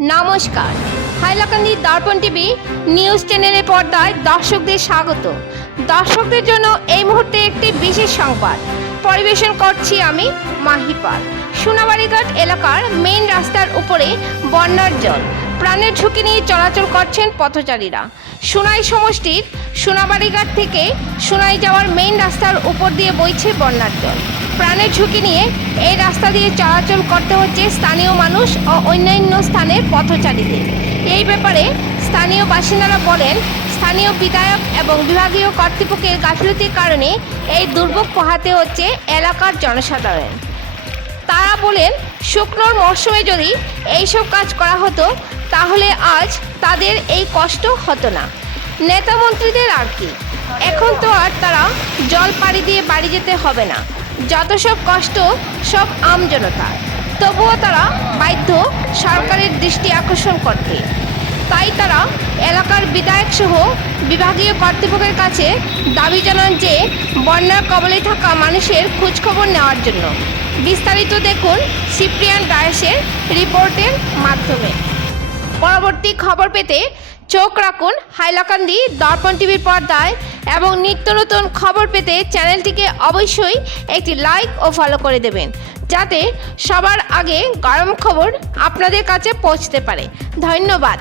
নমস্কার, হাইলাকান্দি দর্পণ TV news চ্যানেলের পর্দায় দর্শকদের স্বাগত। দর্শকদের জন্য এই মুহূর্তে একটি বিশেষ সংবাদ পরিবেশন করছি আমি মাহিপাল। সোনাবাড়িঘাট এলাকার মেইন রাস্তার উপরে বন্যার জল, প্রাণের ঝুঁকি নিয়ে চলাচল করছেন পথচারীরা। সোনাই সমষ্টির সোনাবাড়িঘাট থেকে সোনাই যাওয়ার মেইন রাস্তার উপর দিয়ে বইছে বন্যার জল। প্রাণের ঝুঁকি নিয়ে এই রাস্তা দিয়ে চলাচল করতে হচ্ছে স্থানীয় মানুষ ও অন্যান্য স্থানের পথচারীদের। এই ব্যাপারে স্থানীয় বাসিন্দারা বলেন, স্থানীয় বিধায়ক এবং বিভাগীয় কর্তৃপক্ষের গাফিলতির কারণে এই দুর্ভোগ পোহাতে হচ্ছে এলাকার জনসাধারণ। তারা বলেন, শুকনোর মরশুমে যদি এইসব কাজ করা হতো তাহলে আজ তাদের এই কষ্ট হতো না। নেতা মন্ত্রীদের আর কি, এখন তো আর তারা জল পাড়ি দিয়ে বাড়ি যেতে হবে না। যত সব কষ্ট সব আমজনতা, তবুও তারা বাধ্য সরকারের দৃষ্টি আকর্ষণ করতে। তাই তারা এলাকার বিধায়ক সহ বিভাগীয় কর্তৃপক্ষের কাছে দাবি জানান যে বন্যার কবলে থাকা মানুষের খোঁজখবর নেওয়ার জন্য। বিস্তারিত দেখুন সিপ্রিয়ান ডায়েসের রিপোর্টের মাধ্যমে। পরবর্তী খবর পেতে চোখ রাখুন হাইলাকান্দি দর্পণ টিভির পর্দায় এবং নিত্য নতুন খবর পেতে চ্যানেলটিকে অবশ্যই একটি লাইক ও ফলো করে দেবেন, যাতে সবার আগে গরম খবর আপনাদের কাছে পৌঁছতে পারে। ধন্যবাদ।